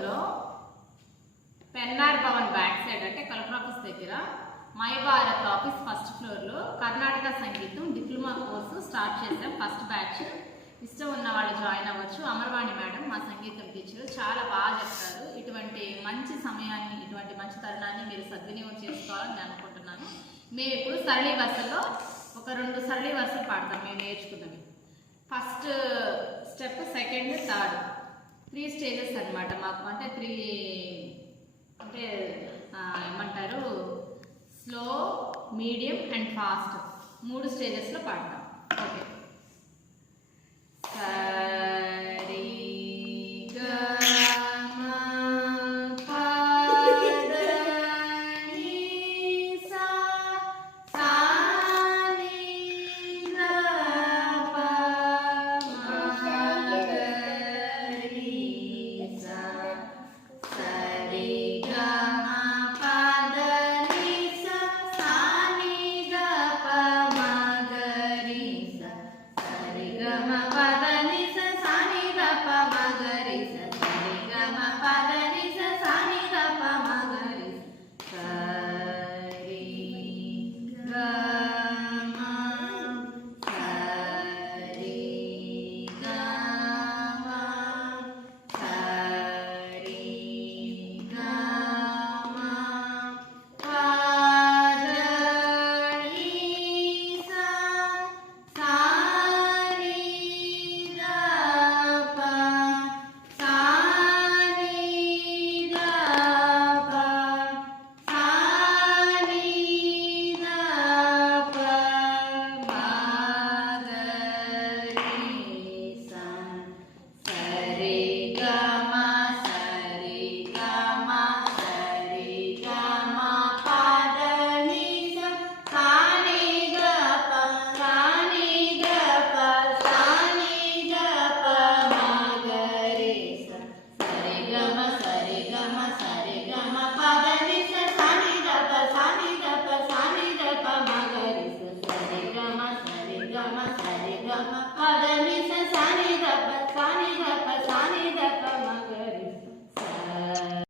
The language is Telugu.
అనంతపురంలో పెన్నార్ భవన్ బ్యాక్ సైడ్ అంటే కలెక్టర్ ఆఫీస్ దగ్గర మై భారత్ ఆఫీస్ ఫస్ట్ ఫ్లోర్లో కర్ణాటక సంగీతం డిప్లొమా కోర్సు స్టార్ట్ చేసాం. First batch. ఇష్టం ఉన్న వాళ్ళు జాయిన్ అవ్వచ్చు. అమర్వాణి మేడం మా సంగీతం టీచర్ చాలా బాగా చెప్తారు. ఇటువంటి మంచి సమయాన్ని, ఇటువంటి మంచి తరుణాన్ని మీరు సద్వినియోగం చేసుకోవాలని నేను అనుకుంటున్నాను. మేము ఇప్పుడు సరళి వరుసలో ఒక 2 సరళి వరుసలు పాడతాం. మేము నేర్చుకున్నవి first step, second, third 3 stages అనమాట మాకు. అంటే 3 అంటే ఏమంటారు, స్లో, మీడియం అండ్ ఫాస్ట్ 3 స్టేజెస్లో పాడతాం. ఓకే. Papa,